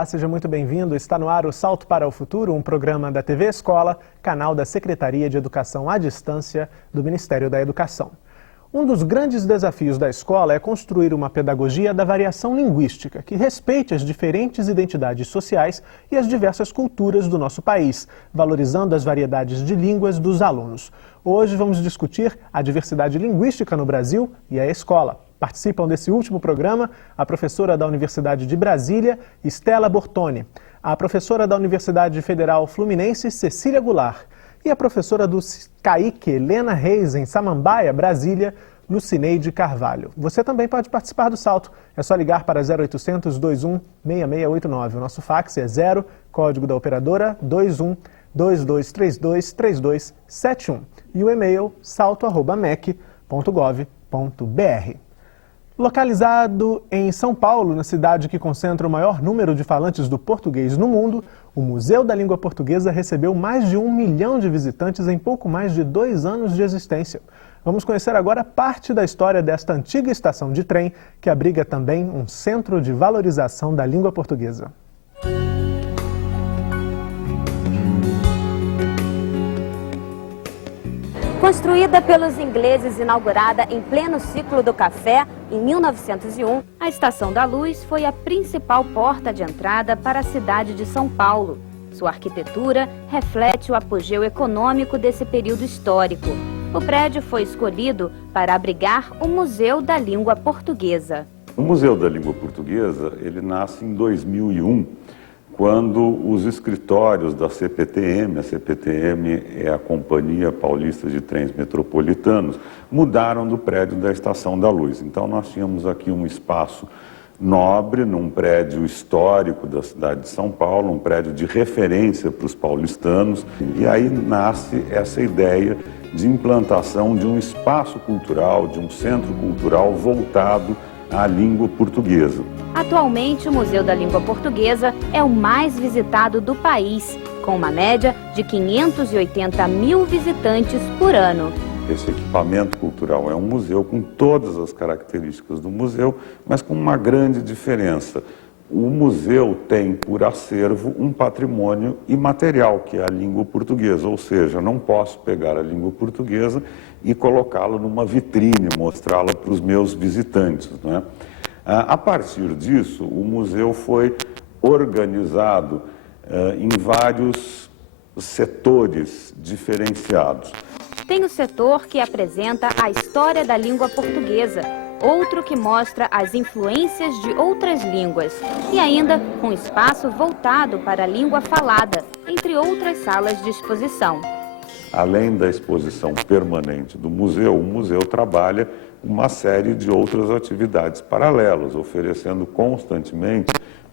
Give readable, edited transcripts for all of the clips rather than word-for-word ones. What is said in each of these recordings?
Olá, seja muito bem-vindo. Está no ar o Salto para o Futuro, um programa da TV Escola, canal da Secretaria de Educação à Distância do Ministério da Educação. Um dos grandes desafios da escola é construir uma pedagogia da variação linguística, que respeite as diferentes identidades sociais e as diversas culturas do nosso país, valorizando as variedades de línguas dos alunos. Hoje vamos discutir a diversidade linguística no Brasil e a escola. Participam desse último programa a professora da Universidade de Brasília, Stella Bortoni, a professora da Universidade Federal Fluminense, Cecília Goulart, e a professora do CAIC, Helena Reis, em Samambaia, Brasília, Lucineide Carvalho. Você também pode participar do Salto. É só ligar para 0800 21 6689. O nosso fax é 0, código da operadora 21 2232 3271. E o e-mail salto@mec.gov.br. Localizado em São Paulo, na cidade que concentra o maior número de falantes do português no mundo, o Museu da Língua Portuguesa recebeu mais de 1 milhão de visitantes em pouco mais de 2 anos de existência. Vamos conhecer agora parte da história desta antiga estação de trem, que abriga também um centro de valorização da língua portuguesa. Construída pelos ingleses e inaugurada em pleno ciclo do café, em 1901, a Estação da Luz foi a principal porta de entrada para a cidade de São Paulo. Sua arquitetura reflete o apogeu econômico desse período histórico. O prédio foi escolhido para abrigar o Museu da Língua Portuguesa. O Museu da Língua Portuguesa, ele nasce em 2001, quando os escritórios da CPTM, a CPTM é a Companhia Paulista de Trens Metropolitanos, mudaram do prédio da Estação da Luz. Então nós tínhamos aqui um espaço nobre, num prédio histórico da cidade de São Paulo, um prédio de referência para os paulistanos, e aí nasce essa ideia de implantação de um espaço cultural, de um centro cultural voltado à língua portuguesa. Atualmente, o Museu da Língua Portuguesa é o mais visitado do país, com uma média de 580 mil visitantes por ano. Esse equipamento cultural é um museu com todas as características do museu, mas com uma grande diferença. O museu tem por acervo um patrimônio imaterial, que é a língua portuguesa, ou seja, não posso pegar a língua portuguesa e colocá-la numa vitrine, mostrá-la para os meus visitantes, não é? A partir disso, o museu foi organizado em vários setores diferenciados. Tem o setor que apresenta a história da língua portuguesa, outro que mostra as influências de outras línguas e ainda um espaço voltado para a língua falada, entre outras salas de exposição. Além da exposição permanente do museu, o museu trabalha uma série de outras atividades paralelas, oferecendo constantemente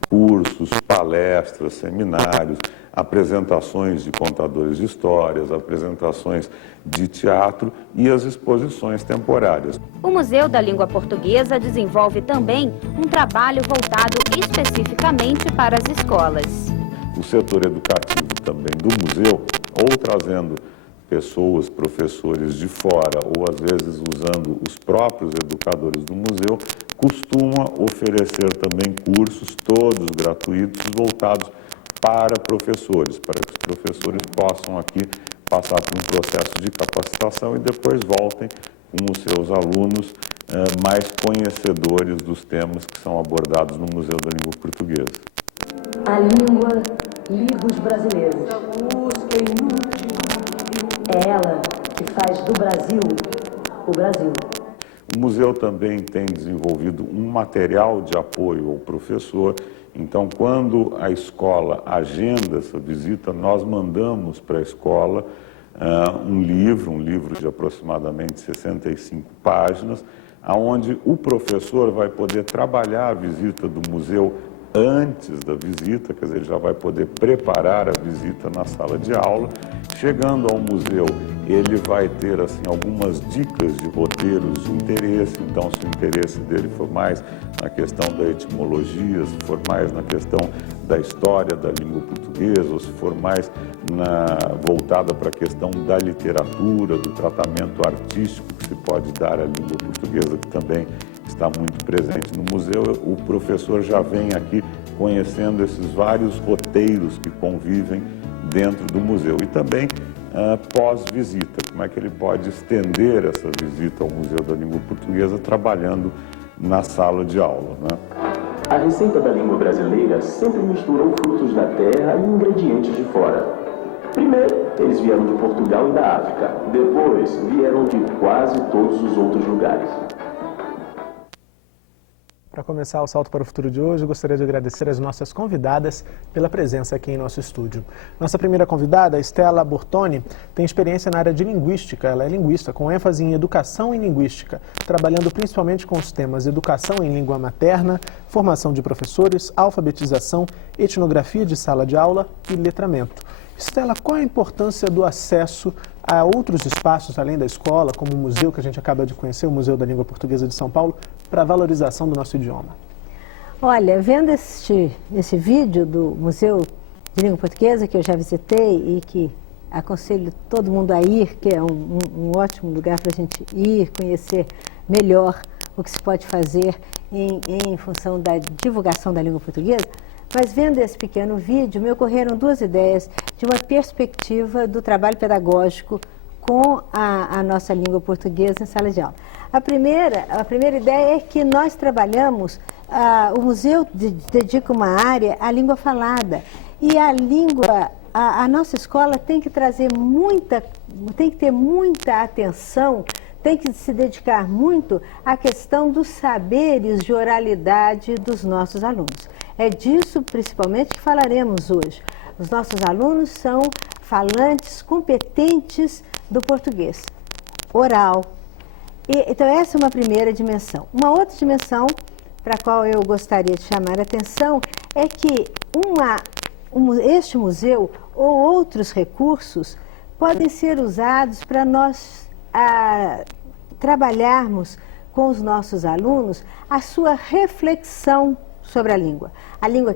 cursos, palestras, seminários, apresentações de contadores de histórias, apresentações de teatro e as exposições temporárias. O Museu da Língua Portuguesa desenvolve também um trabalho voltado especificamente para as escolas. O setor educativo também do museu, ou trazendo pessoas, professores de fora, ou às vezes usando os próprios educadores do museu, costuma oferecer também cursos, todos gratuitos, voltados para professores, para que os professores possam aqui passar por um processo de capacitação e depois voltem com os seus alunos mais conhecedores dos temas que são abordados no Museu da Língua Portuguesa. A língua, livros brasileiros. É ela que faz do Brasil o Brasil. O museu também tem desenvolvido um material de apoio ao professor. Então, quando a escola agenda essa visita, nós mandamos para a escola um livro de aproximadamente 65 páginas, onde o professor vai poder trabalhar a visita do museu antes da visita, quer dizer, ele já vai poder preparar a visita na sala de aula. Chegando ao museu, ele vai ter assim, algumas dicas de roteiros de interesse. Então, se o interesse dele for mais na questão da etimologia, se for mais na questão da história da língua portuguesa, ou se for mais voltada para a questão da literatura, do tratamento artístico que se pode dar à língua portuguesa, que também está muito presente no museu, o professor já vem aqui conhecendo esses vários roteiros que convivem dentro do museu. E também pós-visita, como é que ele pode estender essa visita ao Museu da Língua Portuguesa trabalhando na sala de aula, né? A receita da língua brasileira sempre misturou frutos da terra e ingredientes de fora. Primeiro, eles vieram de Portugal e da África. Depois, vieram de quase todos os outros lugares. Para começar o Salto para o Futuro de hoje, eu gostaria de agradecer as nossas convidadas pela presença aqui em nosso estúdio. Nossa primeira convidada, Stella Bortoni, tem experiência na área de linguística. Ela é linguista, com ênfase em educação e linguística, trabalhando principalmente com os temas educação em língua materna, formação de professores, alfabetização, etnografia de sala de aula e letramento. Stella, qual a importância do acesso a outros espaços além da escola, como o museu que a gente acaba de conhecer, o Museu da Língua Portuguesa de São Paulo, para a valorização do nosso idioma? Olha, vendo esse vídeo do Museu de Língua Portuguesa, que eu já visitei e que aconselho todo mundo a ir, que é um ótimo lugar para a gente ir, conhecer melhor o que se pode fazer em função da divulgação da língua portuguesa, mas vendo esse pequeno vídeo, me ocorreram duas ideias de uma perspectiva do trabalho pedagógico com a nossa língua portuguesa em sala de aula. A primeira ideia é que nós trabalhamos, o museu dedica uma área à língua falada, e a nossa escola tem que ter muita atenção, tem que se dedicar muito à questão dos saberes de oralidade dos nossos alunos. É disso, principalmente, que falaremos hoje. Os nossos alunos são falantes competentes do português oral. Então, essa é uma primeira dimensão. Uma outra dimensão, para a qual eu gostaria de chamar a atenção, é que este museu ou outros recursos podem ser usados para nós trabalharmos com os nossos alunos a sua reflexão sobre a língua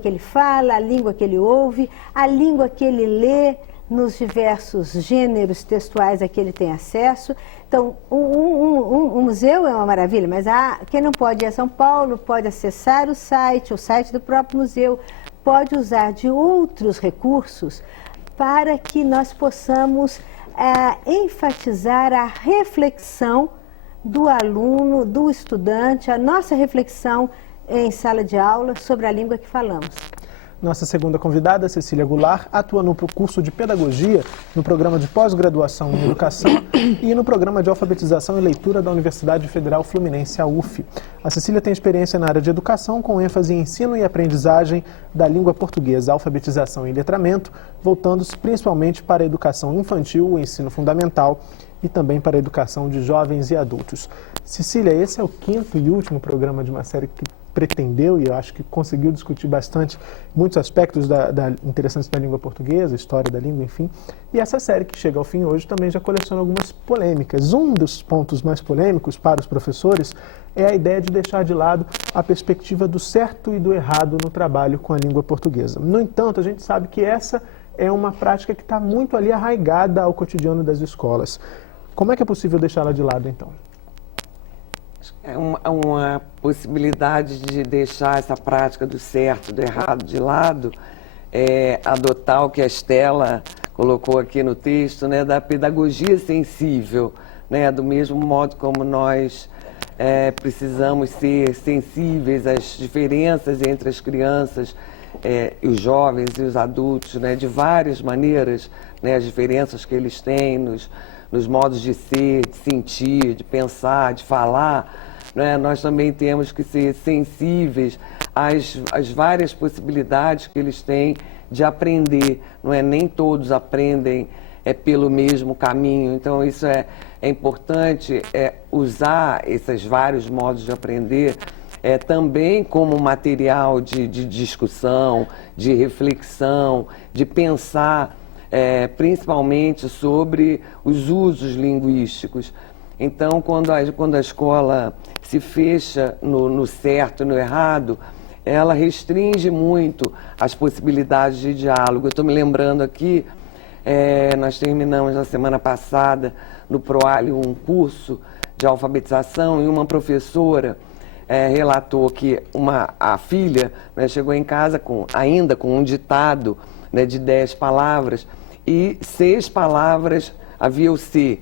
que ele fala, a língua que ele ouve, a língua que ele lê nos diversos gêneros textuais a que ele tem acesso. Então, um museu é uma maravilha, mas quem não pode ir a São Paulo pode acessar o site do próprio museu, pode usar de outros recursos para que nós possamos enfatizar a reflexão do aluno, do estudante, a nossa reflexão em sala de aula sobre a língua que falamos. Nossa segunda convidada, Cecília Goulart, atua no curso de Pedagogia, no programa de pós-graduação em Educação e no programa de alfabetização e leitura da Universidade Federal Fluminense, a UF. A Cecília tem experiência na área de educação, com ênfase em ensino e aprendizagem da língua portuguesa, alfabetização e letramento, voltando-se principalmente para a educação infantil, o ensino fundamental e também para a educação de jovens e adultos. Cecília, esse é o quinto e último programa de uma série que pretendeu, e eu acho que conseguiu discutir bastante muitos aspectos interessantes da língua portuguesa, história da língua, enfim. E essa série que chega ao fim hoje também já coleciona algumas polêmicas. Um dos pontos mais polêmicos para os professores é a ideia de deixar de lado a perspectiva do certo e do errado no trabalho com a língua portuguesa. No entanto, a gente sabe que essa é uma prática que está muito ali arraigada ao cotidiano das escolas. Como é que é possível deixá-la de lado, então? É uma possibilidade de deixar essa prática do certo e do errado de lado, adotar o que a Stella colocou aqui no texto, né, da pedagogia sensível, né, do mesmo modo como nós precisamos ser sensíveis às diferenças entre as crianças, os jovens e os adultos, né, de várias maneiras, né, as diferenças que eles têm nos modos de ser, de sentir, de pensar, de falar, né? Nós também temos que ser sensíveis às várias possibilidades que eles têm de aprender. Não é? Nem todos aprendem pelo mesmo caminho. Então, isso é importante usar esses vários modos de aprender também como material de discussão, de reflexão, de pensar principalmente sobre os usos linguísticos. Então, quando a escola se fecha no certo e no errado, ela restringe muito as possibilidades de diálogo. Eu estou me lembrando aqui, nós terminamos na semana passada, no ProAlio, um curso de alfabetização, e uma professora, relatou que a filha, né, chegou em casa ainda com um ditado, né, de 10 palavras, e 6 palavras havia o C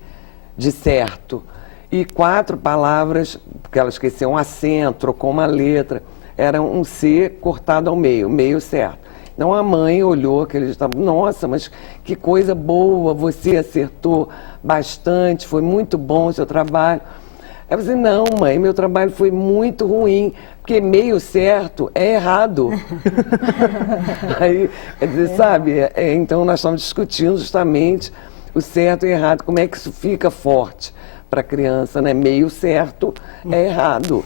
de certo, e 4 palavras, porque ela esqueceu um acento, trocou uma letra, era um C cortado ao meio certo. Então a mãe olhou aquele ditado, nossa, mas que coisa boa, você acertou bastante, foi muito bom o seu trabalho. Aí eu falei, não, mãe, meu trabalho foi muito ruim, porque meio certo é errado. Aí, quer dizer, sabe, então nós estamos discutindo justamente o certo e errado, como é que isso fica forte para a criança, né? Meio certo é errado.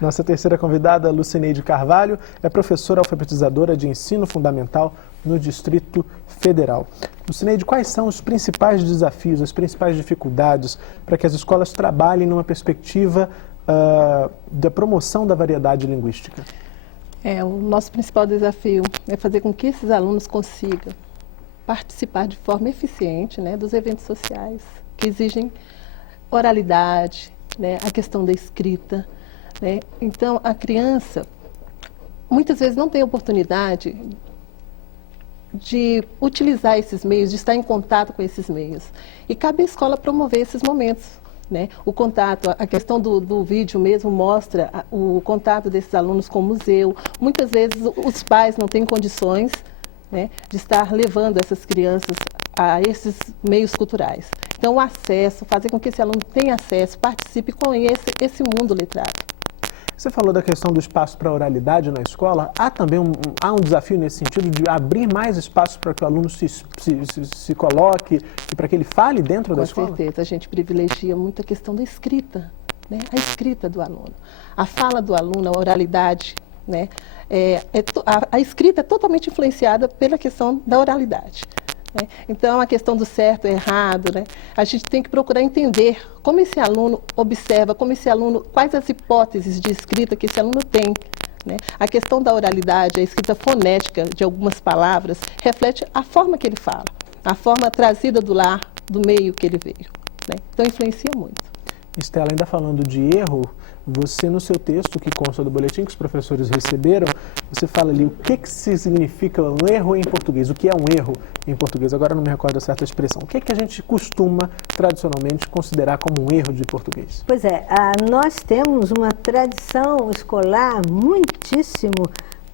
Nossa terceira convidada, Lucineide Carvalho, é professora alfabetizadora de ensino fundamental no Distrito Federal. Lucineide, quais são os principais desafios, as principais dificuldades para que as escolas trabalhem numa perspectiva da promoção da variedade linguística? O nosso principal desafio é fazer com que esses alunos consigam participar de forma eficiente, né, dos eventos sociais, que exigem oralidade, né, a questão da escrita, né? Então, a criança, muitas vezes, não tem oportunidade de utilizar esses meios, de estar em contato com esses meios. E cabe à escola promover esses momentos, né? O contato, a questão do vídeo mesmo mostra o contato desses alunos com o museu. Muitas vezes os pais não têm condições, né, de estar levando essas crianças a esses meios culturais. Então, o acesso, fazer com que esse aluno tenha acesso, participe com esse mundo letrado. Você falou da questão do espaço para oralidade na escola. Há também um desafio nesse sentido de abrir mais espaço para que o aluno se coloque e para que ele fale dentro da escola? Com certeza, a gente privilegia muito a questão da escrita, né? A escrita do aluno. A fala do aluno, a oralidade, né? A escrita é totalmente influenciada pela questão da oralidade. Então, a questão do certo e errado, né? A gente tem que procurar entender como esse aluno observa, quais as hipóteses de escrita que esse aluno tem, né? A questão da oralidade, a escrita fonética de algumas palavras, reflete a forma que ele fala, a forma trazida do lar, do meio que ele veio, né? Então, influencia muito. Estela, ainda falando de erro, você no seu texto, que consta do boletim que os professores receberam, você fala ali o que significa um erro em português, o que é um erro em português. Agora não me recordo a certa expressão. O que a gente costuma, tradicionalmente, considerar como um erro de português? Pois é, nós temos uma tradição escolar muitíssimo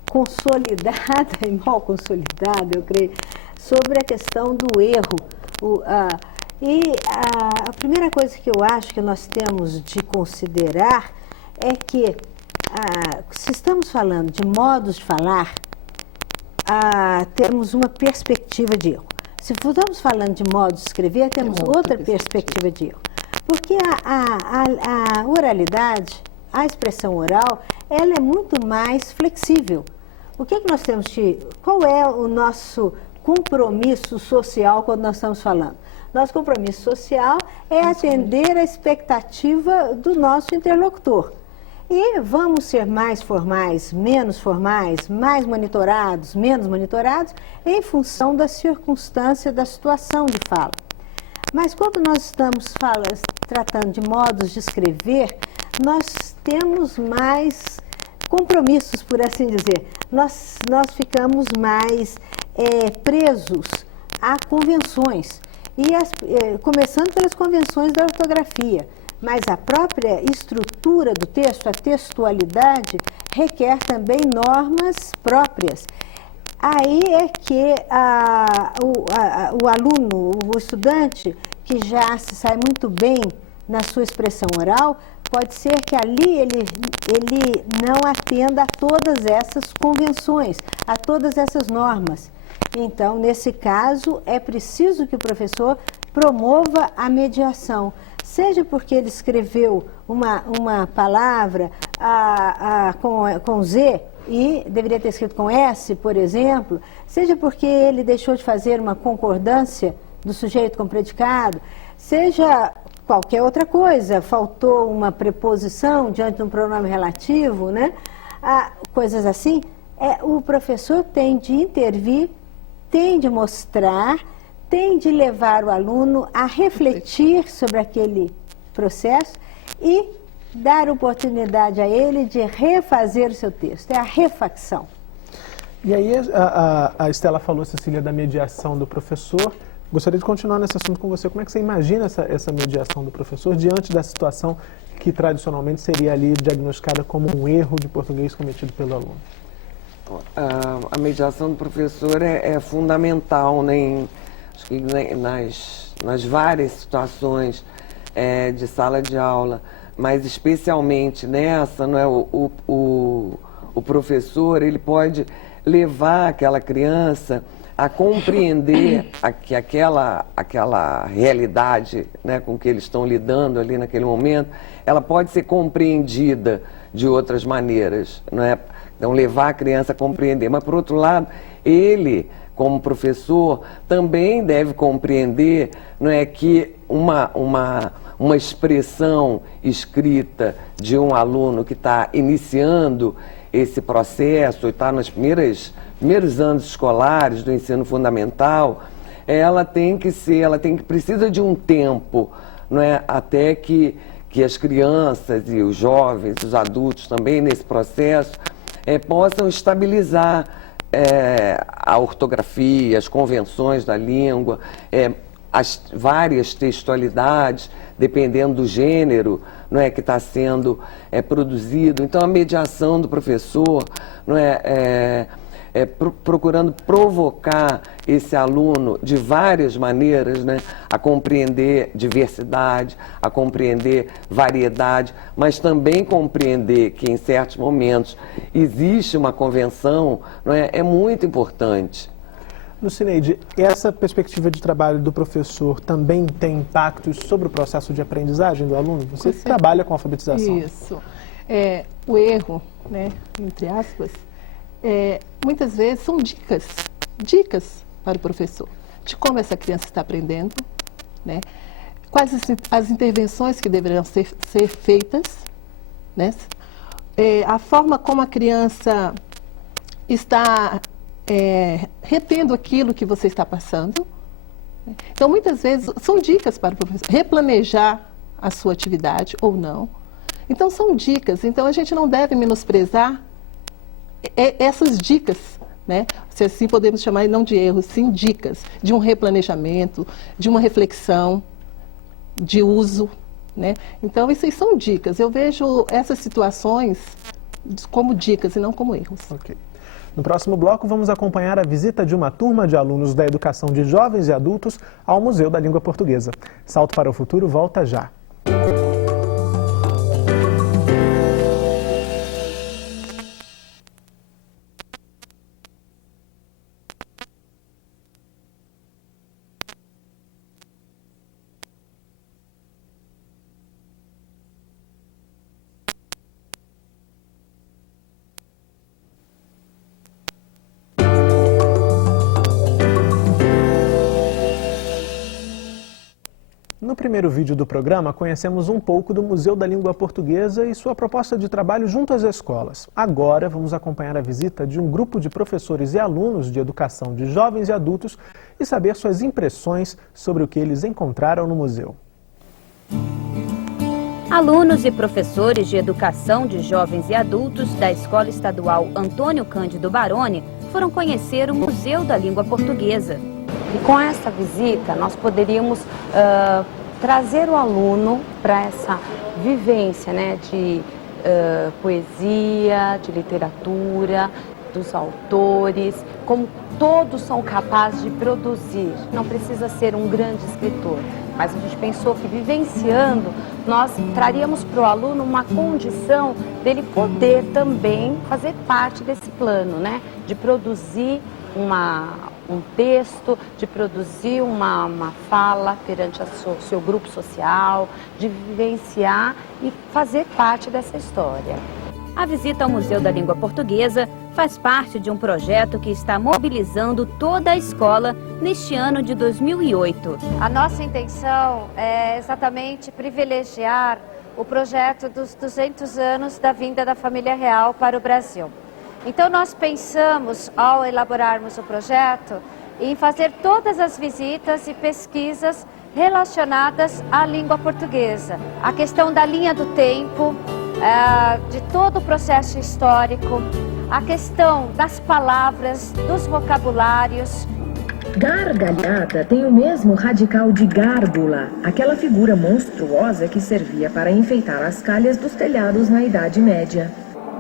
consolidada e mal consolidada, eu creio, sobre a questão do erro. A primeira coisa que eu acho que nós temos de considerar é que, se estamos falando de modos de falar, temos uma perspectiva de erro. Se estamos falando de modos de escrever, temos outra perspectiva de erro. Porque a oralidade, a expressão oral, ela é muito mais flexível. O que nós temos qual é o nosso compromisso social quando nós estamos falando? Nosso compromisso social é atender a expectativa do nosso interlocutor. E vamos ser mais formais, menos formais, mais monitorados, menos monitorados, em função da circunstância, da situação de fala. Mas quando nós estamos tratando de modos de escrever, nós temos mais compromissos, por assim dizer. Nós ficamos mais presos a convenções. Começando pelas convenções da ortografia, mas a própria estrutura do texto, a textualidade, requer também normas próprias. Aí é que o aluno, o estudante, que já se sai muito bem na sua expressão oral, pode ser que ali ele não atenda a todas essas convenções, a todas essas normas. Então, nesse caso, é preciso que o professor promova a mediação, seja porque ele escreveu uma palavra com Z e deveria ter escrito com S, por exemplo, seja porque ele deixou de fazer uma concordância do sujeito com o predicado, seja qualquer outra coisa, faltou uma preposição diante de um pronome relativo, né? Coisas assim, o professor tem de intervir, tem de mostrar, tem de levar o aluno a refletir sobre aquele processo e dar oportunidade a ele de refazer o seu texto, é a refacção. E aí a Estela falou, Cecília, da mediação do professor. Gostaria de continuar nesse assunto com você. Como é que você imagina essa mediação do professor diante da situação que tradicionalmente seria ali diagnosticada como um erro de português cometido pelo aluno? A mediação do professor é fundamental, né, acho que nas várias situações de sala de aula, mas especialmente nessa, não é, o professor ele pode levar aquela criança a compreender que aquela realidade, né, com que eles estão lidando ali naquele momento, ela pode ser compreendida de outras maneiras, não é? Então, levar a criança a compreender. Mas, por outro lado, ele, como professor, também deve compreender, não é, que uma expressão escrita de um aluno que está iniciando esse processo, está nos primeiros anos escolares do ensino fundamental, ela precisa de um tempo, não é, até que as crianças e os jovens, os adultos também nesse processo, possam estabilizar a ortografia, as convenções da língua, as várias textualidades, dependendo do gênero, não é, que está sendo produzido. Então, a mediação do professor, não é, procurando provocar esse aluno de várias maneiras, né, a compreender diversidade, a compreender variedade, mas também compreender que em certos momentos existe uma convenção, não é, é muito importante. Lucineide, essa perspectiva de trabalho do professor também tem impactos sobre o processo de aprendizagem do aluno? Você trabalha com alfabetização. Isso. O erro, né, entre aspas, muitas vezes são dicas para o professor de como essa criança está aprendendo, né, quais as intervenções que deverão ser feitas, né, a forma como a criança está retendo aquilo que você está passando. Então, muitas vezes, são dicas para o professor replanejar a sua atividade ou não. Então, são dicas. Então, a gente não deve menosprezar essas dicas, né? Se assim podemos chamar, não de erros, sim dicas, de um replanejamento, de uma reflexão, de uso, né? Então, isso aí são dicas. Eu vejo essas situações como dicas e não como erros. Ok. No próximo bloco, vamos acompanhar a visita de uma turma de alunos da Educação de Jovens e Adultos ao Museu da Língua Portuguesa. Salto para o Futuro volta já. No primeiro vídeo do programa, conhecemos um pouco do Museu da Língua Portuguesa e sua proposta de trabalho junto às escolas. Agora, vamos acompanhar a visita de um grupo de professores e alunos de educação de jovens e adultos e saber suas impressões sobre o que eles encontraram no museu. Alunos e professores de educação de jovens e adultos da Escola Estadual Antônio Cândido Baroni foram conhecer o Museu da Língua Portuguesa. E com essa visita, nós poderíamos trazer o aluno para essa vivência, né, de poesia, de literatura, dos autores, como todos são capazes de produzir. Não precisa ser um grande escritor, mas a gente pensou que vivenciando, nós traríamos para o aluno uma condição dele poder também fazer parte desse plano, né, de produzir um texto, de produzir uma fala perante o seu grupo social, de vivenciar e fazer parte dessa história. A visita ao Museu da Língua Portuguesa faz parte de um projeto que está mobilizando toda a escola neste ano de 2008. A nossa intenção é exatamente privilegiar o projeto dos 200 anos da vinda da família real para o Brasil. Então nós pensamos, ao elaborarmos o projeto, em fazer todas as visitas e pesquisas relacionadas à língua portuguesa. A questão da linha do tempo, de todo o processo histórico, a questão das palavras, dos vocabulários. Gargalhada tem o mesmo radical de gárgula, aquela figura monstruosa que servia para enfeitar as calhas dos telhados na Idade Média.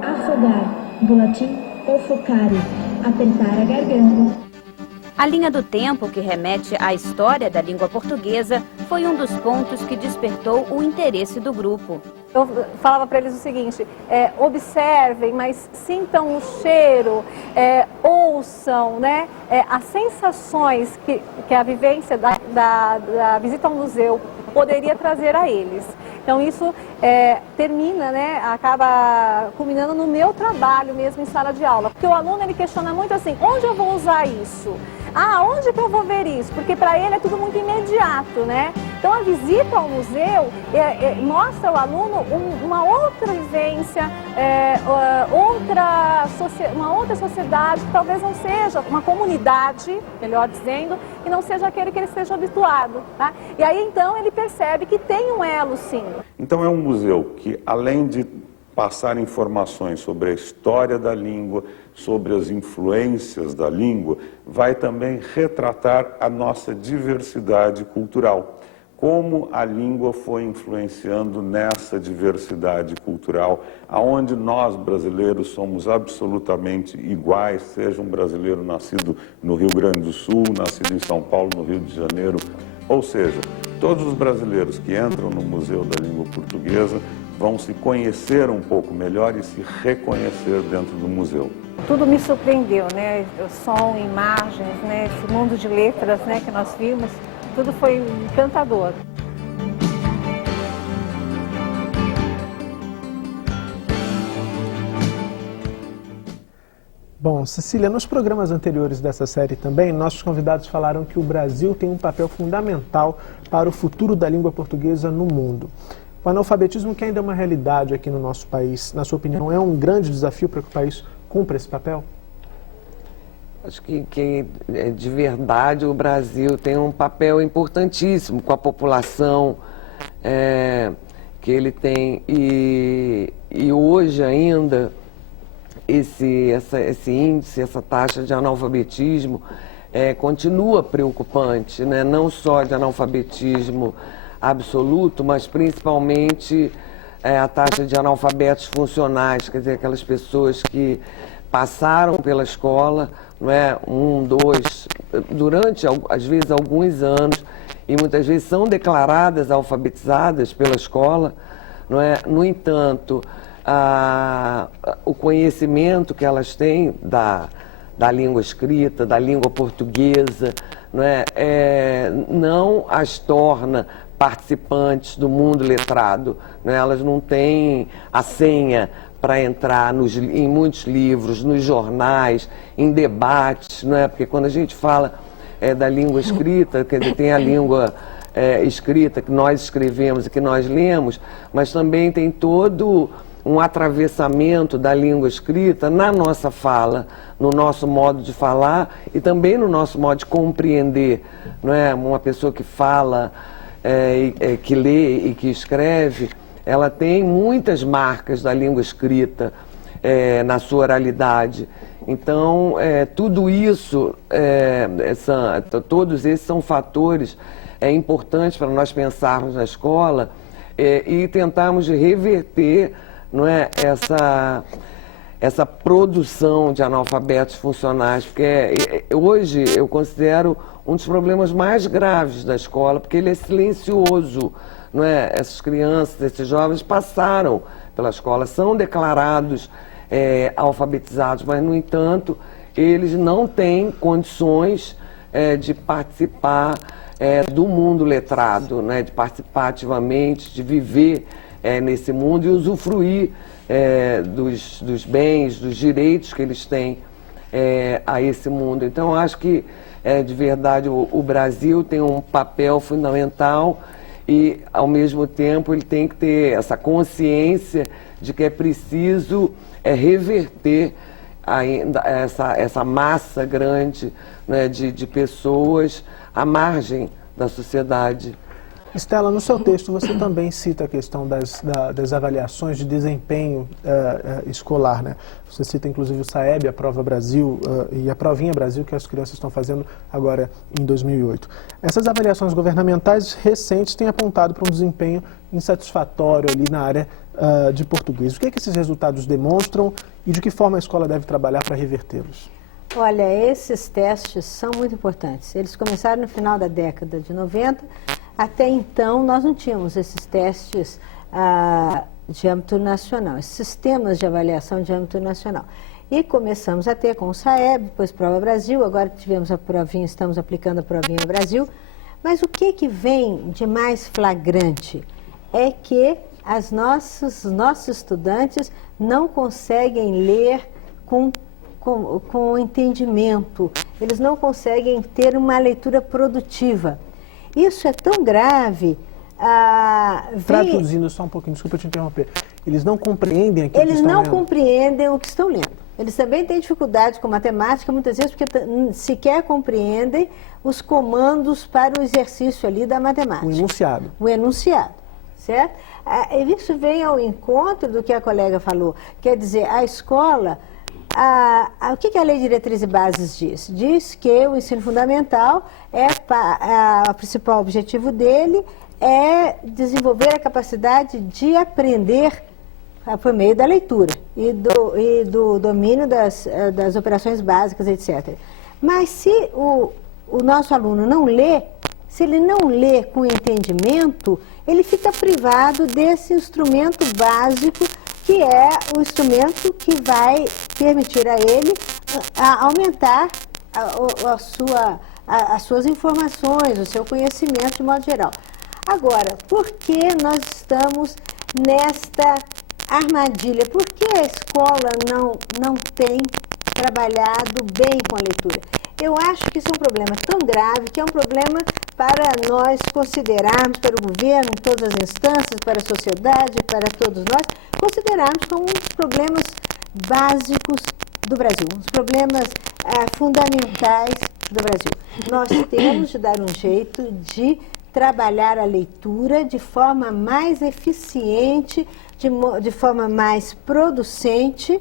Afogar, do latim offocare, apertar a garganta. A linha do tempo, que remete à história da língua portuguesa, foi um dos pontos que despertou o interesse do grupo. Eu falava para eles o seguinte, observem, mas sintam o cheiro, ouçam, né, as sensações que a vivência da visita ao museu poderia trazer a eles. Então isso termina, né, acaba culminando no meu trabalho mesmo em sala de aula. Porque o aluno ele questiona muito assim, onde eu vou usar isso? Onde que eu vou ver isso? Porque para ele é tudo muito imediato, né? Então a visita ao museu mostra ao aluno uma outra vivência, uma outra sociedade, que talvez não seja uma comunidade, melhor dizendo, que não seja aquele que ele esteja habituado, tá? E aí então ele percebe que tem um elo, sim. Então é um museu que, além de passar informações sobre a história da língua, sobre as influências da língua, vai também retratar a nossa diversidade cultural. Como a língua foi influenciando nessa diversidade cultural, aonde nós brasileiros somos absolutamente iguais, seja um brasileiro nascido no Rio Grande do Sul, nascido em São Paulo, no Rio de Janeiro, ou seja, todos os brasileiros que entram no Museu da Língua Portuguesa vão se conhecer um pouco melhor e se reconhecer dentro do museu. Tudo me surpreendeu, né? O som, imagens, né? Esse mundo de letras, né, que nós vimos, tudo foi encantador. Bom, Cecília, nos programas anteriores dessa série também, nossos convidados falaram que o Brasil tem um papel fundamental para o futuro da língua portuguesa no mundo. O analfabetismo, que ainda é uma realidade aqui no nosso país, na sua opinião, é um grande desafio para que o país cumpra esse papel? Acho que de verdade o Brasil tem um papel importantíssimo com a população que ele tem. E hoje ainda esse índice, essa taxa de analfabetismo continua preocupante, né? Não só de analfabetismo absoluto, mas principalmente a taxa de analfabetos funcionais, quer dizer, aquelas pessoas que passaram pela escola, não é, 1, 2, durante, às vezes, alguns anos, e muitas vezes são declaradas alfabetizadas pela escola, não é? No entanto, o conhecimento que elas têm da língua escrita, da língua portuguesa, não as torna participantes do mundo letrado, né? Elas não têm a senha para entrar em muitos livros, nos jornais, em debates, não é? Porque quando a gente fala da língua escrita, quer dizer, tem a língua escrita que nós escrevemos e que nós lemos, mas também tem todo um atravessamento da língua escrita na nossa fala, no nosso modo de falar e também no nosso modo de compreender, não é? Uma pessoa que fala, que lê e que escreve, ela tem muitas marcas da língua escrita na sua oralidade. Então, tudo isso, todos esses são fatores importantes para nós pensarmos na escola e tentarmos reverter, não é, essa produção de analfabetos funcionais, porque hoje eu considero um dos problemas mais graves da escola, porque ele é silencioso, não é? Essas crianças, esses jovens passaram pela escola, são declarados alfabetizados, mas, no entanto, eles não têm condições de participar do mundo letrado, né? De participar ativamente, de viver nesse mundo e usufruir dos bens, dos direitos que eles têm a esse mundo. Então, acho que, de verdade, o Brasil tem um papel fundamental e, ao mesmo tempo, ele tem que ter essa consciência de que é preciso reverter essa massa grande, né, de pessoas à margem da sociedade. Estela, no seu texto você também cita a questão das avaliações de desempenho escolar, né? Você cita inclusive o SAEB, a Prova Brasil e a Provinha Brasil, que as crianças estão fazendo agora em 2008. Essas avaliações governamentais recentes têm apontado para um desempenho insatisfatório ali na área de português. O que é que esses resultados demonstram e de que forma a escola deve trabalhar para revertê-los? Olha, esses testes são muito importantes. Eles começaram no final da década de 90. Até então, nós não tínhamos esses testes de âmbito nacional, esses sistemas de avaliação de âmbito nacional. E começamos a ter com o SAEB, depois Prova Brasil, agora tivemos a Provinha, estamos aplicando a Provinha Brasil. Mas o que vem de mais flagrante é que os nossos estudantes não conseguem ler com entendimento, eles não conseguem ter uma leitura produtiva. Isso é tão grave. Traduzindo só um pouquinho, desculpa te interromper. Eles não compreendem aquilo que estão lendo? Eles não compreendem o que estão lendo. Eles também têm dificuldades com matemática, muitas vezes, porque sequer compreendem os comandos para o exercício ali da matemática. O enunciado. O enunciado, certo? Isso vem ao encontro do que a colega falou. Quer dizer, a escola... o que a Lei de Diretrizes e Bases diz? Diz que o ensino fundamental, o principal objetivo dele é desenvolver a capacidade de aprender por meio da leitura e do domínio das operações básicas, etc. Mas se o nosso aluno não lê, se ele não lê com entendimento, ele fica privado desse instrumento básico, que é o instrumento que vai permitir a ele aumentar as suas informações, o seu conhecimento de modo geral. Agora, por que nós estamos nesta armadilha? Por que a escola não tem trabalhado bem com a leitura? Eu acho que isso é um problema tão grave, que é um problema para nós considerarmos, para o governo, em todas as instâncias, para a sociedade, para todos nós, considerarmos como um dos problemas básicos do Brasil, uns problemas fundamentais do Brasil. Nós temos de dar um jeito de trabalhar a leitura de forma mais eficiente, de forma mais producente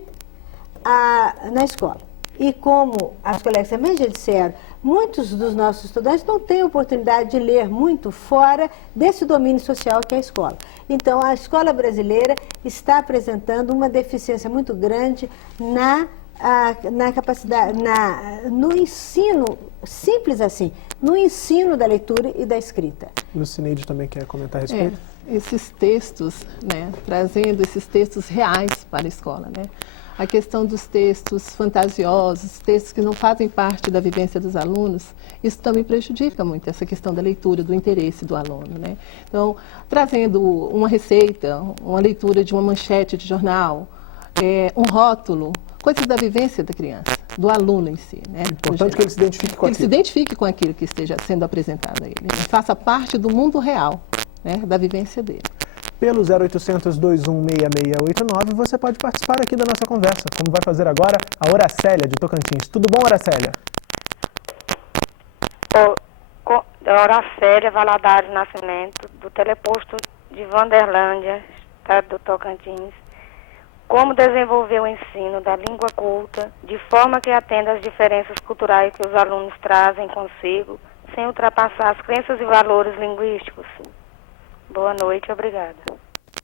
na escola. E como as colegas também já disseram, muitos dos nossos estudantes não têm oportunidade de ler muito fora desse domínio social que é a escola. Então, a escola brasileira está apresentando uma deficiência muito grande na capacidade, no ensino, simples assim, no ensino da leitura e da escrita. Lucineide também quer comentar a respeito? Esses textos, né, trazendo esses textos reais para a escola, né? A questão dos textos fantasiosos, textos que não fazem parte da vivência dos alunos, isso também prejudica muito essa questão da leitura, do interesse do aluno, né? Então, trazendo uma receita, uma leitura de uma manchete de jornal, um rótulo, coisas da vivência da criança, do aluno em si, né? É importante que ele se identifique com aquilo. Que ele se identifique com aquilo que esteja sendo apresentado a ele, né? Faça parte do mundo real, né, da vivência dele. Pelo 0800 216689 você pode participar aqui da nossa conversa, como vai fazer agora a Horacélia de Tocantins. Tudo bom, Horacélia? Horacélia Valadares Nascimento, do teleposto de Vanderlândia, estado do Tocantins. Como desenvolver o ensino da língua culta de forma que atenda às diferenças culturais que os alunos trazem consigo, sem ultrapassar as crenças e valores linguísticos? Boa noite, obrigada.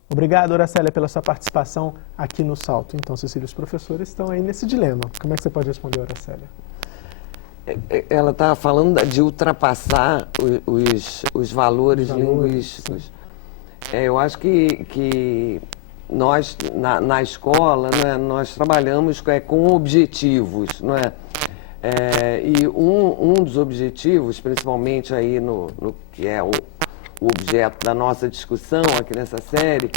Obrigado, Horacélia, pela sua participação aqui no Salto. Então, Cecília, os professores estão aí nesse dilema. Como é que você pode responder, Horacélia? Ela estava falando de ultrapassar os valores linguísticos. Eu acho que nós, na escola, né, nós trabalhamos com objetivos, não é? E um dos objetivos, principalmente aí no que é o objeto da nossa discussão aqui nessa série,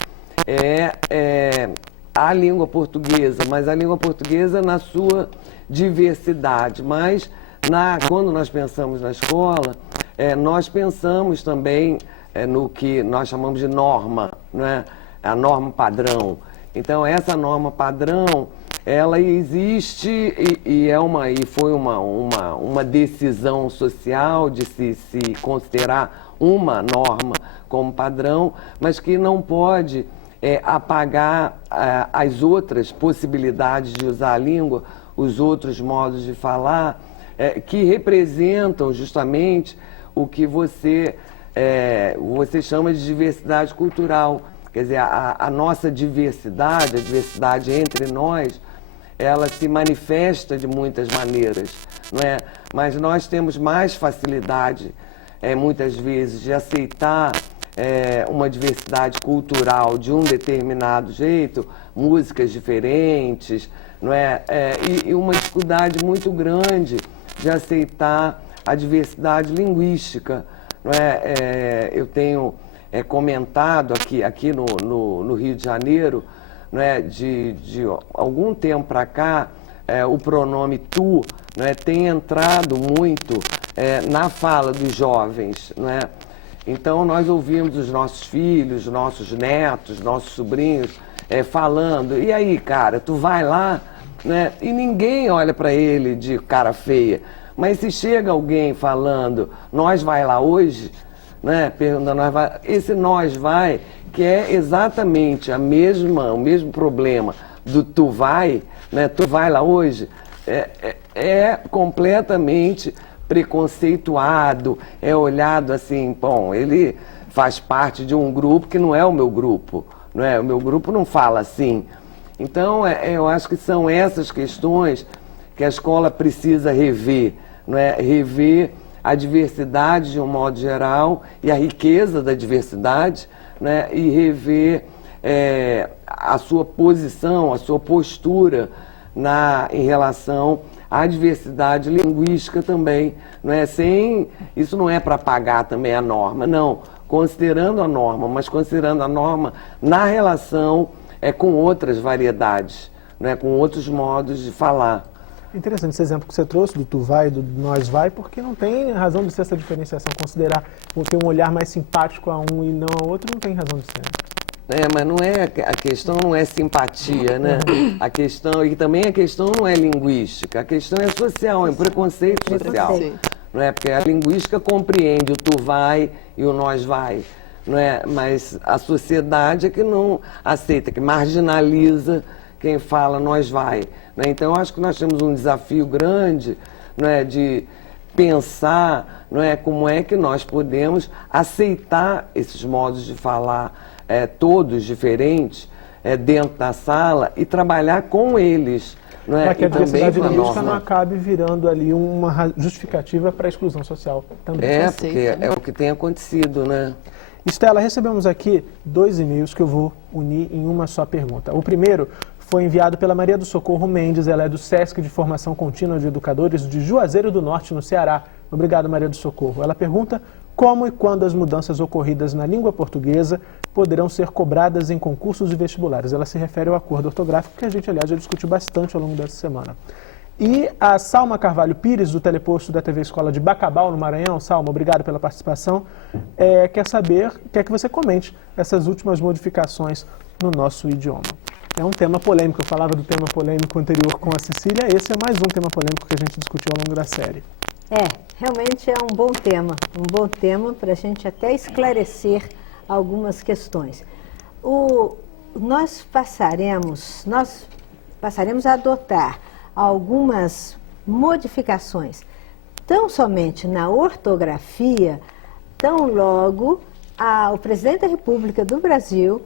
é a língua portuguesa, mas a língua portuguesa na sua diversidade. Mas quando nós pensamos na escola, nós pensamos também no que nós chamamos de norma, né? A norma padrão. Então, essa norma padrão, ela existe e foi uma decisão social de se considerar uma norma como padrão, mas que não pode apagar as outras possibilidades de usar a língua, os outros modos de falar, que representam justamente o que você chama de diversidade cultural. Quer dizer, a nossa diversidade, a diversidade entre nós, ela se manifesta de muitas maneiras, não é? Mas nós temos mais facilidade, muitas vezes, de aceitar uma diversidade cultural de um determinado jeito, músicas diferentes, não é? E uma dificuldade muito grande de aceitar a diversidade linguística, não é? Eu tenho comentado aqui no Rio de Janeiro, não é? De algum tempo para cá, o pronome tu, não é? Tem entrado muito na fala dos jovens, não é? Então nós ouvimos os nossos filhos, nossos netos, nossos sobrinhos falando, e aí, cara, tu vai lá, né? E ninguém olha para ele de cara feia, mas se chega alguém falando, nós vai lá hoje, né? Perguntando, esse nós vai, que é exatamente o mesmo problema do tu vai, né? Tu vai lá hoje, é completamente preconceituado, é olhado assim, bom, ele faz parte de um grupo que não é o meu grupo, não é? O meu grupo não fala assim. Então, eu acho que são essas questões que a escola precisa rever, não é? Rever a diversidade de um modo geral e a riqueza da diversidade, né? E rever a sua posição, a sua postura em relação à diversidade linguística também, não é? Isso não é para apagar também a norma, não, considerando a norma, mas considerando a norma na relação com outras variedades, né? Com outros modos de falar. Interessante esse exemplo que você trouxe do tu vai e do nós vai, porque não tem razão de ser essa diferenciação, considerar ter um olhar mais simpático a um e não a outro, não tem razão de ser. Mas não a questão não é simpatia, né? A questão, e também a questão não é linguística, a questão é social, é um preconceito social. Não é? Porque a linguística compreende o tu vai e o nós vai, não é? Mas a sociedade é que não aceita, que marginaliza quem fala nós vai. Né? Então, eu acho que nós temos um desafio grande, não é? De pensar, não é? Como é que nós podemos aceitar esses modos de falar todos diferentes dentro da sala e trabalhar com eles. Não é? Para que a diversidade linguística não acabe virando ali uma justificativa para a exclusão social também. Porque é o que tem acontecido, né? Estela, recebemos aqui 2 e-mails que eu vou unir em uma só pergunta. O primeiro foi enviado pela Maria do Socorro Mendes, ela é do SESC de Formação Contínua de Educadores de Juazeiro do Norte, no Ceará. Obrigado, Maria do Socorro. Ela pergunta como e quando as mudanças ocorridas na língua portuguesa poderão ser cobradas em concursos e vestibulares. Ela se refere ao acordo ortográfico que a gente, aliás, já discutiu bastante ao longo dessa semana. E a Salma Carvalho Pires, do teleposto da TV Escola de Bacabal, no Maranhão. Salma, obrigado pela participação. Quer que você comente essas últimas modificações no nosso idioma. É um tema polêmico, eu falava do tema polêmico anterior com a Cecília, esse é mais um tema polêmico que a gente discutiu ao longo da série. Realmente é um bom tema para a gente até esclarecer algumas questões. Nós passaremos a adotar algumas modificações, tão somente na ortografia, tão logo o Presidente da República do Brasil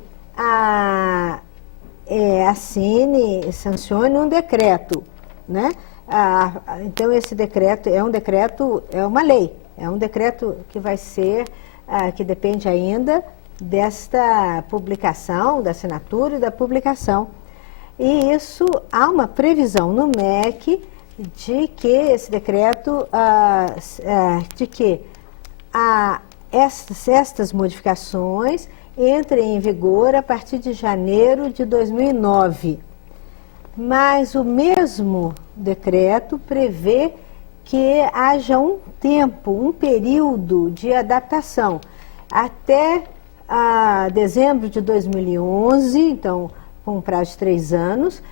assine, sancione um decreto, né? Então esse decreto é uma lei, é um decreto que vai ser, que depende ainda desta publicação, da assinatura e da publicação. E isso, há uma previsão no MEC de que esse decreto, estas modificações entrem em vigor a partir de janeiro de 2009. Mas o mesmo decreto prevê que haja um período de adaptação. Até dezembro de 2011, então com um prazo de 3 anos,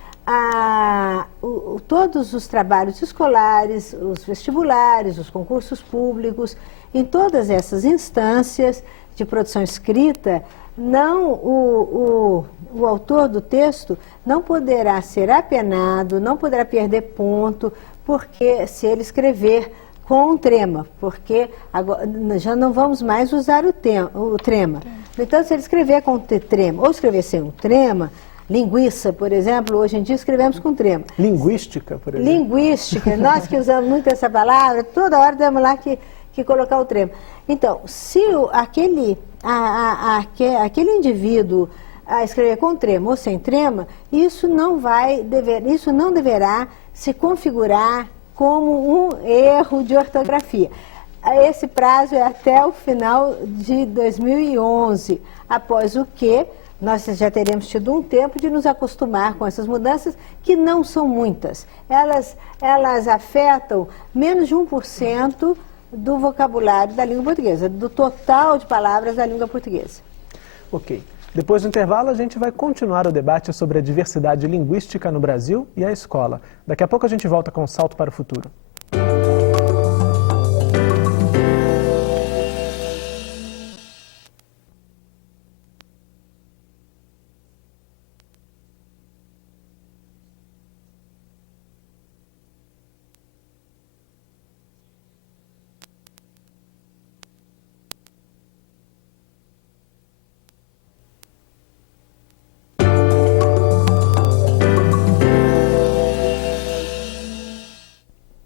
todos os trabalhos escolares, os vestibulares, os concursos públicos, em todas essas instâncias de produção escrita, o autor do texto não poderá ser apenado, não poderá perder ponto, porque se ele escrever com trema, porque agora já não vamos mais usar o trema. Então, se ele escrever com trema, ou escrever sem um trema, linguiça, por exemplo, hoje em dia escrevemos com trema. Linguística, por exemplo. Linguística, nós que usamos muito essa palavra, toda hora temos lá que colocar o trema. Então, se aquele indivíduo escrever com trema ou sem trema, isso não deverá se configurar como um erro de ortografia. Esse prazo é até o final de 2011, após o que nós já teremos tido um tempo de nos acostumar com essas mudanças, que não são muitas. Elas afetam menos de 1% do vocabulário da língua portuguesa, do total de palavras da língua portuguesa. Ok. Depois do intervalo, a gente vai continuar o debate sobre a diversidade linguística no Brasil e a escola. Daqui a pouco a gente volta com o Salto para o Futuro.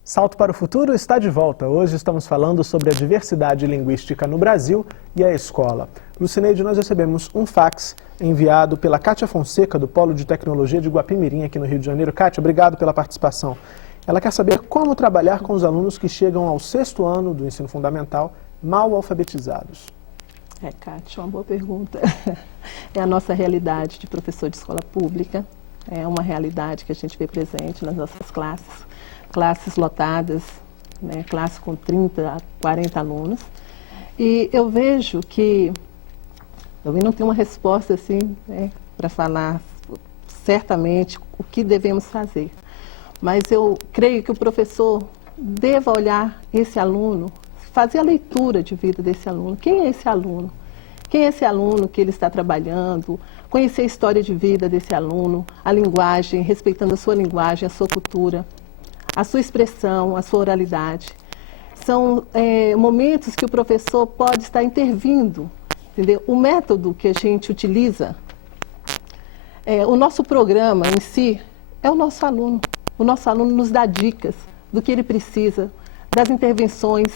Salto para o Futuro está de volta. Hoje estamos falando sobre a diversidade linguística no Brasil e a escola. Lucineide, nós recebemos um fax enviado pela Kátia Fonseca, do Polo de Tecnologia de Guapimirim, aqui no Rio de Janeiro. Kátia, obrigado pela participação. Ela quer saber como trabalhar com os alunos que chegam ao 6º ano do ensino fundamental mal alfabetizados. Kátia, uma boa pergunta. É a nossa realidade de professor de escola pública. É uma realidade que a gente vê presente nas nossas classes lotadas, né, classe com 30 a 40 alunos. E eu vejo que, eu não tenho uma resposta assim, né, para falar certamente o que devemos fazer, mas eu creio que o professor deva olhar esse aluno, fazer a leitura de vida desse aluno. Quem é esse aluno? Quem é esse aluno que ele está trabalhando? Conhecer a história de vida desse aluno, a linguagem, respeitando a sua linguagem, a sua cultura, a sua expressão, a sua oralidade. São momentos que o professor pode estar intervindo, entendeu? O método que a gente utiliza, o nosso programa em si, é o nosso aluno. O nosso aluno nos dá dicas do que ele precisa, das intervenções,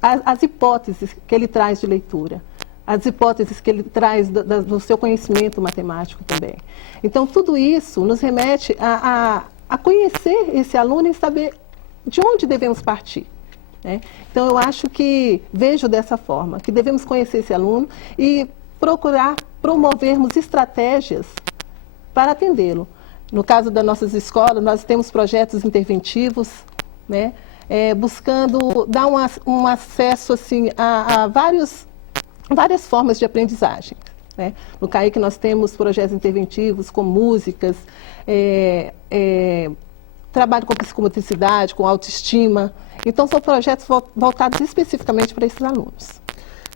as hipóteses que ele traz de leitura, as hipóteses que ele traz do seu conhecimento matemático também. Então, tudo isso nos remete a conhecer esse aluno e saber de onde devemos partir, né? Então, eu acho que, vejo dessa forma, que devemos conhecer esse aluno e procurar promovermos estratégias para atendê-lo. No caso das nossas escolas, nós temos projetos interventivos, né? Buscando dar um acesso assim, a várias formas de aprendizagem, né? No CAIC nós temos projetos interventivos com músicas, trabalho com psicomotricidade, com autoestima. Então são projetos voltados especificamente para esses alunos.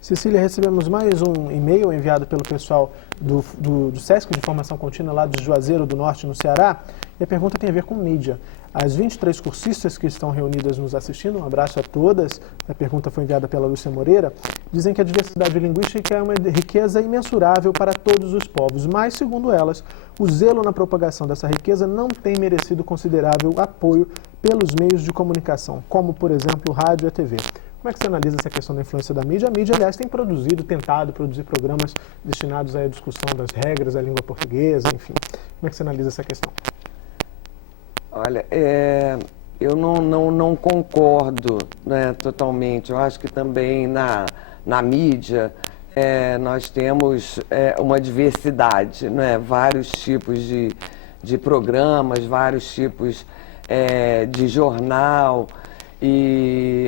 Cecília, recebemos mais um e-mail enviado pelo pessoal do SESC de Formação Contínua lá de Juazeiro do Norte, no Ceará, e a pergunta tem a ver com mídia. As 23 cursistas que estão reunidas nos assistindo, um abraço a todas, a pergunta foi enviada pela Lúcia Moreira, dizem que a diversidade linguística é uma riqueza imensurável para todos os povos, mas, segundo elas, o zelo na propagação dessa riqueza não tem merecido considerável apoio pelos meios de comunicação, como, por exemplo, o rádio e a TV. Como é que você analisa essa questão da influência da mídia? A mídia, aliás, tem tentado produzir programas destinados à discussão das regras da língua portuguesa, enfim. Como é que você analisa essa questão? Olha, eu não concordo, né, totalmente. Eu acho que também na mídia nós temos uma diversidade, né, vários tipos de programas, vários tipos de jornal.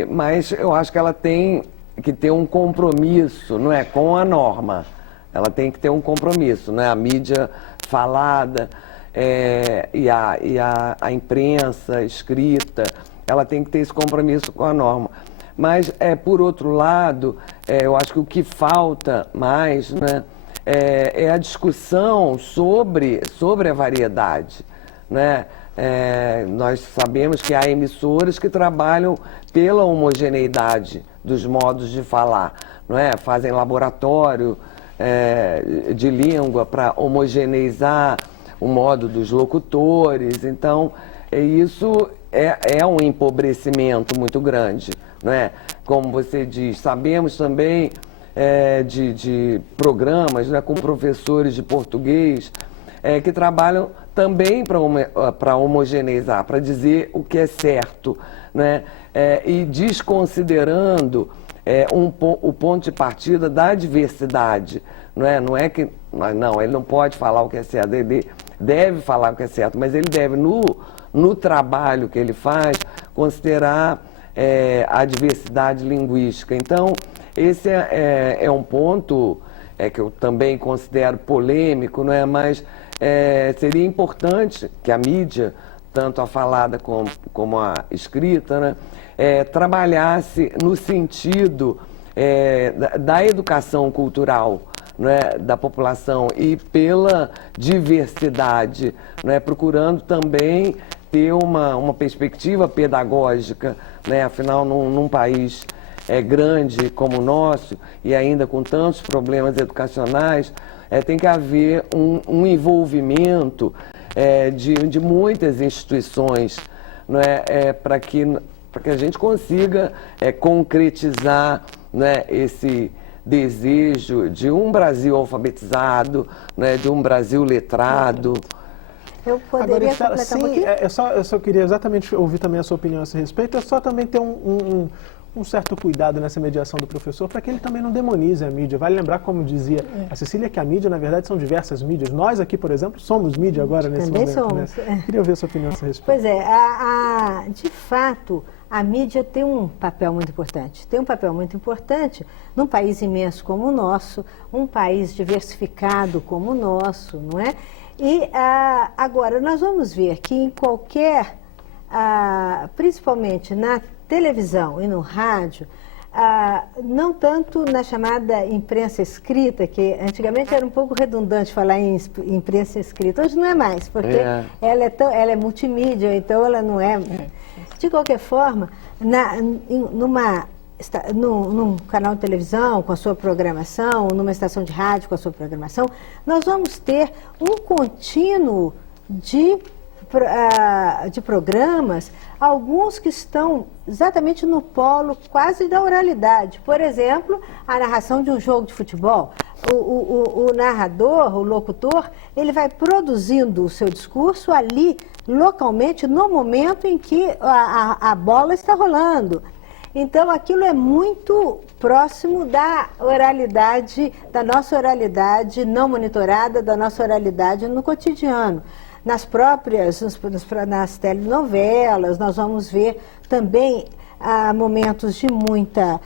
Mas eu acho que ela tem que ter um compromisso, não é, com a norma. Ela tem que ter um compromisso, não é? A mídia falada, e a imprensa escrita, ela tem que ter esse compromisso com a norma. Mas, por outro lado, eu acho que o que falta mais, né, é a discussão sobre a variedade, né? Nós sabemos que há emissoras que trabalham pela homogeneidade dos modos de falar, não é? Fazem laboratório de língua para homogeneizar o modo dos locutores. Então, isso é um empobrecimento muito grande, não é? Como você diz, sabemos também de programas, né, com professores de português que trabalham também para homogeneizar, para dizer o que é certo, né? E desconsiderando o ponto de partida da diversidade. Não é que não, ele não pode falar o que é certo, ele deve falar o que é certo, mas ele deve, no trabalho que ele faz, considerar a diversidade linguística. Então, esse é um ponto que eu também considero polêmico, não é? Mas seria importante que a mídia, tanto a falada como a escrita, né, trabalhasse no sentido da educação cultural, né, da população e pela diversidade, né, procurando também ter uma perspectiva pedagógica, né? Afinal, num país grande como o nosso e ainda com tantos problemas educacionais, tem que haver um envolvimento de muitas instituições, né, para que a gente consiga concretizar, né, esse desejo de um Brasil alfabetizado, né, de um Brasil letrado. Eu poderia completar um pouquinho? Eu só queria exatamente ouvir também a sua opinião a esse respeito. É só também ter um certo cuidado nessa mediação do professor para que ele também não demonize a mídia. Vale lembrar, como dizia a Cecília, que a mídia, na verdade, são diversas mídias. Nós aqui, por exemplo, somos mídia agora nesse momento. Também somos. Né? Queria ouvir a sua opinião a esse respeito. Pois de fato, a mídia tem um papel muito importante. Tem um papel muito importante num país imenso como o nosso, um país diversificado como o nosso, não é? E agora, nós vamos ver que em qualquer, principalmente na televisão e no rádio, não tanto na chamada imprensa escrita, que antigamente era um pouco redundante falar em imprensa escrita, hoje não é mais, porque ela é multimídia, então ela não é... De qualquer forma, num canal de televisão com a sua programação, numa estação de rádio com a sua programação, nós vamos ter um contínuo de programas, alguns que estão exatamente no polo quase da oralidade. Por exemplo, a narração de um jogo de futebol. O narrador, o locutor, ele vai produzindo o seu discurso ali, localmente, no momento em que a bola está rolando. Então, aquilo é muito próximo da oralidade, da nossa oralidade não monitorada, da nossa oralidade no cotidiano. Nas telenovelas, nós vamos ver também momentos de muita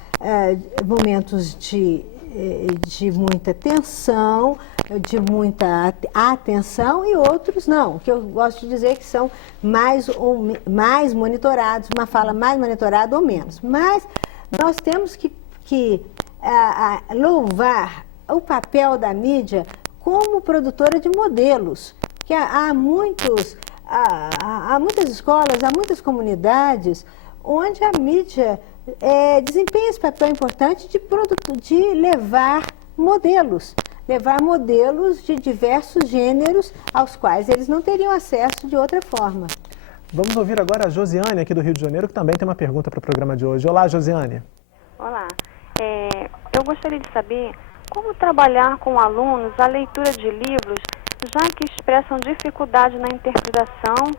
tensão, de muita atenção e outros não, que eu gosto de dizer que são mais monitorados, uma fala mais monitorada ou menos. Mas nós temos que louvar o papel da mídia como produtora de modelos, que há muitas escolas, há muitas comunidades onde a mídia desempenha esse papel importante de levar modelos de diversos gêneros aos quais eles não teriam acesso de outra forma. Vamos ouvir agora a Josiane, aqui do Rio de Janeiro, que também tem uma pergunta para o programa de hoje. Olá, Josiane. Olá. Eu gostaria de saber como trabalhar com alunos a leitura de livros, já que expressam dificuldade na interpretação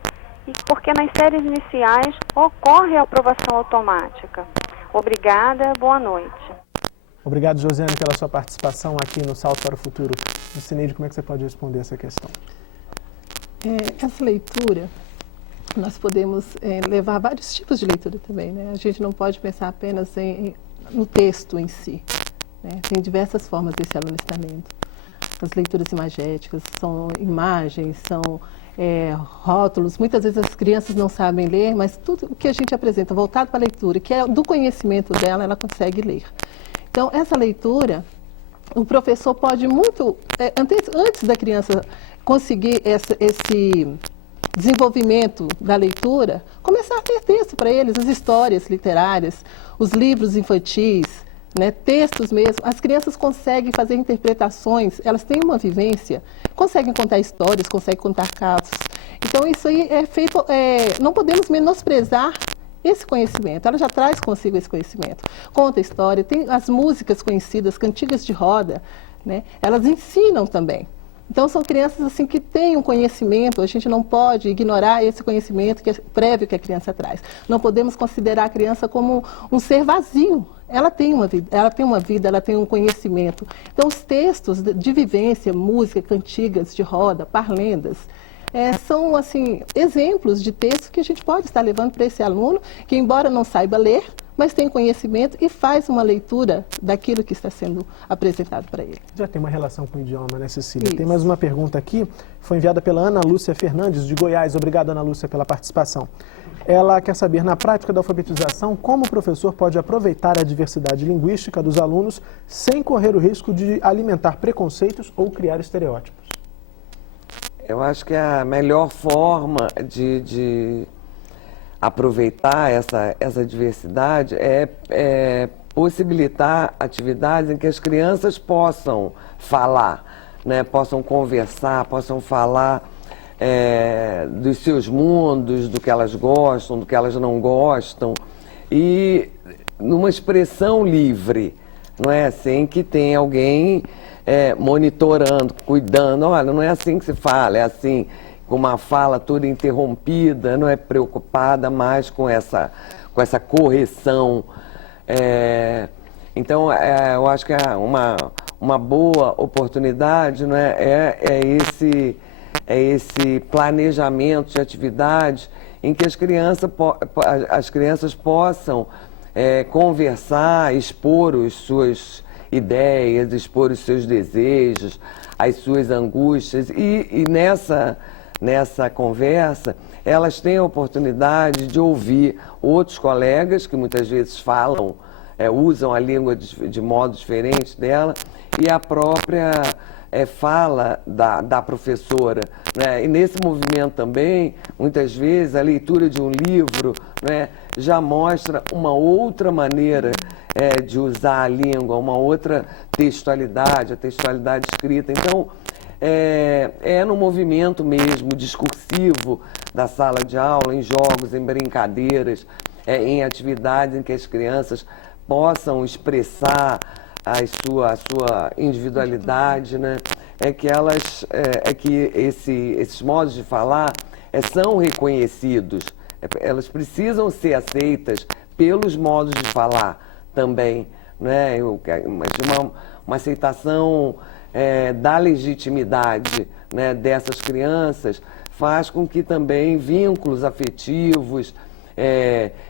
e porque nas séries iniciais ocorre a aprovação automática. Obrigada, boa noite. Obrigado, Josiane, pela sua participação aqui no Salto para o Futuro. Cineide, como é que você pode responder essa questão? Essa leitura, nós podemos levar vários tipos de leitura também, né? A gente não pode pensar apenas no texto em si, né? Tem diversas formas desse aluno estar lendo. as leituras imagéticas, são imagens, são rótulos. Muitas vezes as crianças não sabem ler, mas tudo o que a gente apresenta voltado para a leitura, que é do conhecimento dela, ela consegue ler. Então, essa leitura, o professor pode muito, antes da criança conseguir esse desenvolvimento da leitura, começar a ler texto para eles, as histórias literárias, os livros infantis, né, textos mesmo. As crianças conseguem fazer interpretações, elas têm uma vivência, conseguem contar histórias, conseguem contar casos. Então isso aí é feito, não podemos menosprezar esse conhecimento, ela já traz consigo esse conhecimento. Conta história, tem as músicas conhecidas, cantigas de roda, né, elas ensinam também. Então, são crianças assim, que têm um conhecimento, a gente não pode ignorar esse conhecimento prévio que a criança traz. Não podemos considerar a criança como um ser vazio. Ela tem uma vida, ela tem um conhecimento. Então, os textos de vivência, música, cantigas de roda, parlendas, são assim, exemplos de textos que a gente pode estar levando para esse aluno, que embora não saiba ler, mas tem conhecimento e faz uma leitura daquilo que está sendo apresentado para ele. Já tem uma relação com o idioma, né, Cecília? Isso. Tem mais uma pergunta aqui, foi enviada pela Ana Lúcia Fernandes, de Goiás. Obrigado, Ana Lúcia, pela participação. Ela quer saber, na prática da alfabetização, como o professor pode aproveitar a diversidade linguística dos alunos sem correr o risco de alimentar preconceitos ou criar estereótipos. Eu acho que a melhor forma de aproveitar essa diversidade é possibilitar atividades em que as crianças possam falar, né, possam conversar, possam falar dos seus mundos, do que elas gostam, do que elas não gostam, e numa expressão livre, não é assim que tem alguém monitorando, cuidando. Olha, não é assim que se fala, é assim, com uma fala toda interrompida, não é preocupada mais com essa correção. Então, eu acho que é uma boa oportunidade, não é esse planejamento de atividades em que as crianças possam conversar, expor as suas ideias, expor os seus desejos, as suas angústias, e nessa conversa, elas têm a oportunidade de ouvir outros colegas que muitas vezes falam, usam a língua de modo diferente dela, e a própria fala da professora, né? E nesse movimento também, muitas vezes, a leitura de um livro, né, já mostra uma outra maneira de usar a língua, uma outra textualidade, a textualidade escrita. Então, no movimento mesmo discursivo da sala de aula, em jogos, em brincadeiras, em atividades em que as crianças possam expressar a sua individualidade, né? Que esses modos de falar são reconhecidos, elas precisam ser aceitas pelos modos de falar também, né? Uma aceitação da legitimidade, né, dessas crianças faz com que também vínculos afetivos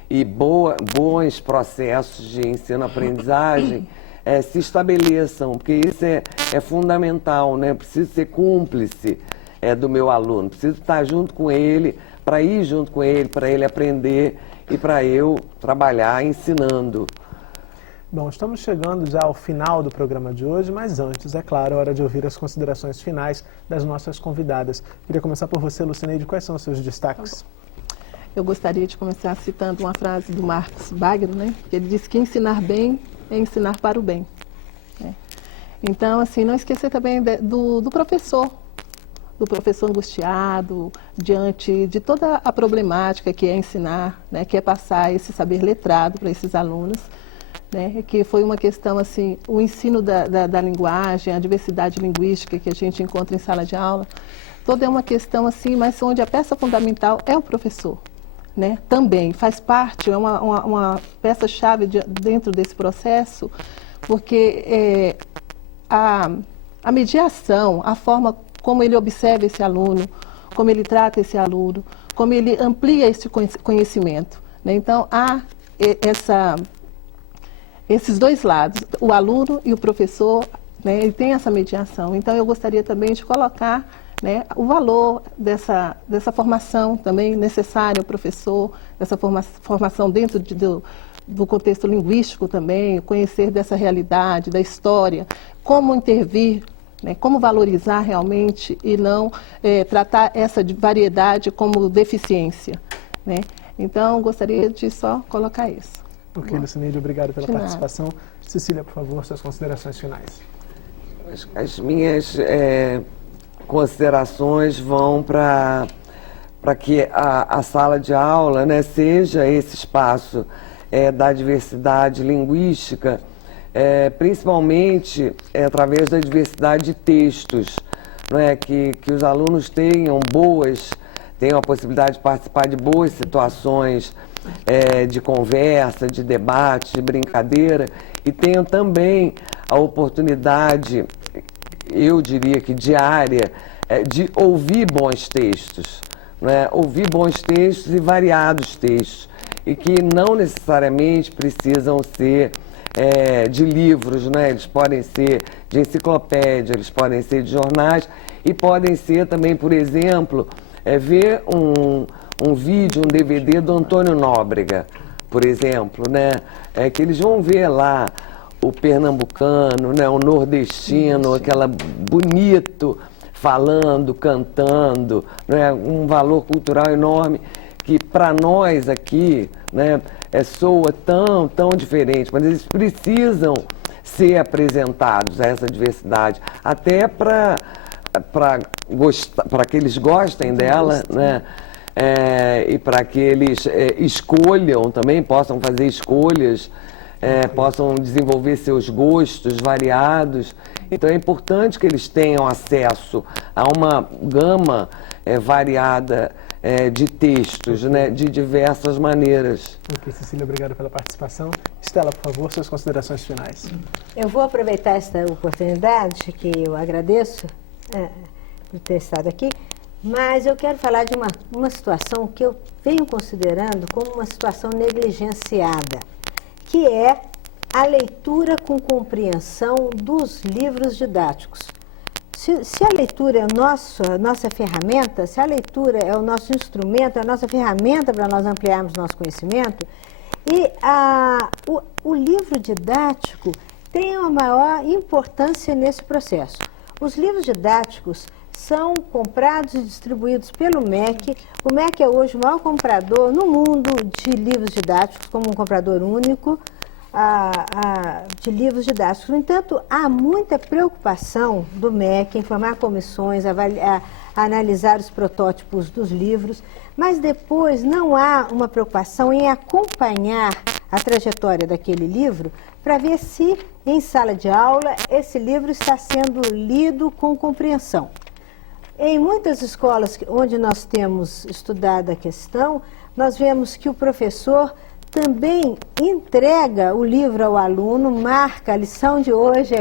e bons processos de ensino-aprendizagem se estabeleçam, porque isso é fundamental, né? Eu preciso ser cúmplice do meu aluno, preciso estar junto com ele, para ir junto com ele, para ele aprender e para eu trabalhar ensinando. Bom, estamos chegando já ao final do programa de hoje, mas antes, é claro, é hora de ouvir as considerações finais das nossas convidadas. Queria começar por você, Lucineide, quais são os seus destaques? Eu gostaria de começar citando uma frase do Marcos Bagno, né? Que ele disse que ensinar bem é ensinar para o bem. Né? Então, assim, não esquecer também do professor angustiado diante de toda a problemática que é ensinar, né? Que é passar esse saber letrado para esses alunos. Né, que foi uma questão, assim, o ensino da linguagem, a diversidade linguística que a gente encontra em sala de aula, toda é uma questão, assim, mas onde a peça fundamental é o professor, né, também faz parte, é uma peça-chave dentro desse processo, porque a mediação, a forma como ele observa esse aluno, como ele trata esse aluno, como ele amplia esse conhecimento, né, então há esses dois lados, o aluno e o professor, né, ele tem essa mediação. Então, eu gostaria também de colocar, né, o valor dessa formação também necessária ao professor, dessa formação dentro do contexto linguístico também, conhecer dessa realidade, da história, como intervir, né, como valorizar realmente e não tratar essa variedade como deficiência, né? Então, gostaria de só colocar isso. Ok, Lucineide, obrigado pela participação. Cecília, por favor, suas considerações finais. As minhas considerações vão para que a sala de aula, né, seja esse espaço da diversidade linguística, principalmente através da diversidade de textos, não é? Que os alunos tenham a possibilidade de participar de boas situações de conversa, de debate, de brincadeira, e tenham também a oportunidade, eu diria que diária, de ouvir bons textos, né? Ouvir bons textos e variados textos, e que não necessariamente precisam ser de livros, né? Eles podem ser de enciclopédia, eles podem ser de jornais, e podem ser também, por exemplo, ver um vídeo, um DVD do Antônio Nóbrega, por exemplo, né? Que eles vão ver lá o pernambucano, né? O nordestino, aquela bonito, falando, cantando, né? Um valor cultural enorme que para nós aqui, né, soa tão diferente, mas eles precisam ser apresentados a essa diversidade, até para que eles gostem dela, né? E para que eles escolham também, possam fazer escolhas, possam desenvolver seus gostos variados. Então é importante que eles tenham acesso a uma gama variada de textos, né, de diversas maneiras. Ok, Cecília, obrigado pela participação. Estela, por favor, suas considerações finais. Eu vou aproveitar esta oportunidade, que eu agradeço por ter estado aqui, mas eu quero falar de uma situação que eu venho considerando como uma situação negligenciada, que é a leitura com compreensão dos livros didáticos. Se a leitura é a nossa ferramenta, se a leitura é o nosso instrumento, é a nossa ferramenta para nós ampliarmos nosso conhecimento, e o livro didático tem uma maior importância nesse processo. Os livros didáticos são comprados e distribuídos pelo MEC. O MEC é hoje o maior comprador no mundo de livros didáticos, como um comprador único de livros didáticos. No entanto, há muita preocupação do MEC em formar comissões, analisar os protótipos dos livros, mas depois não há uma preocupação em acompanhar a trajetória daquele livro para ver se, em sala de aula, esse livro está sendo lido com compreensão. Em muitas escolas onde nós temos estudado a questão, nós vemos que o professor também entrega o livro ao aluno, marca a lição de hoje,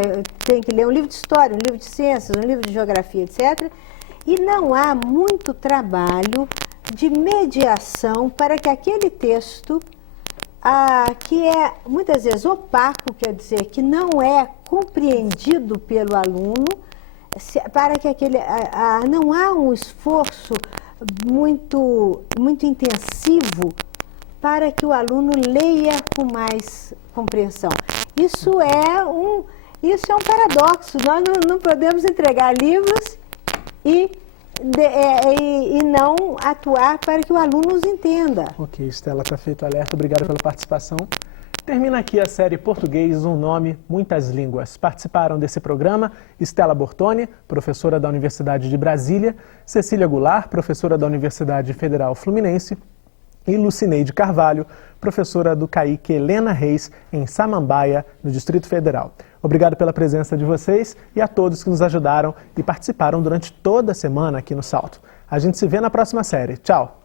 tem que ler um livro de história, um livro de ciências, um livro de geografia, etc. E não há muito trabalho de mediação para que aquele texto, que é muitas vezes opaco, quer dizer, que não é compreendido pelo aluno, para que não há um esforço muito intensivo para que o aluno leia com mais compreensão. Isso é um paradoxo. Nós não podemos entregar livros e não atuar para que o aluno os entenda. Ok, Estela, está feito o alerta. Obrigado pela participação. Termina aqui a série Português, um nome, muitas línguas. Participaram desse programa Estela Bortoni, professora da Universidade de Brasília, Cecília Goulart, professora da Universidade Federal Fluminense, e Lucineide Carvalho, professora do CAIC Helena Reis, em Samambaia, no Distrito Federal. Obrigado pela presença de vocês e a todos que nos ajudaram e participaram durante toda a semana aqui no Salto. A gente se vê na próxima série. Tchau!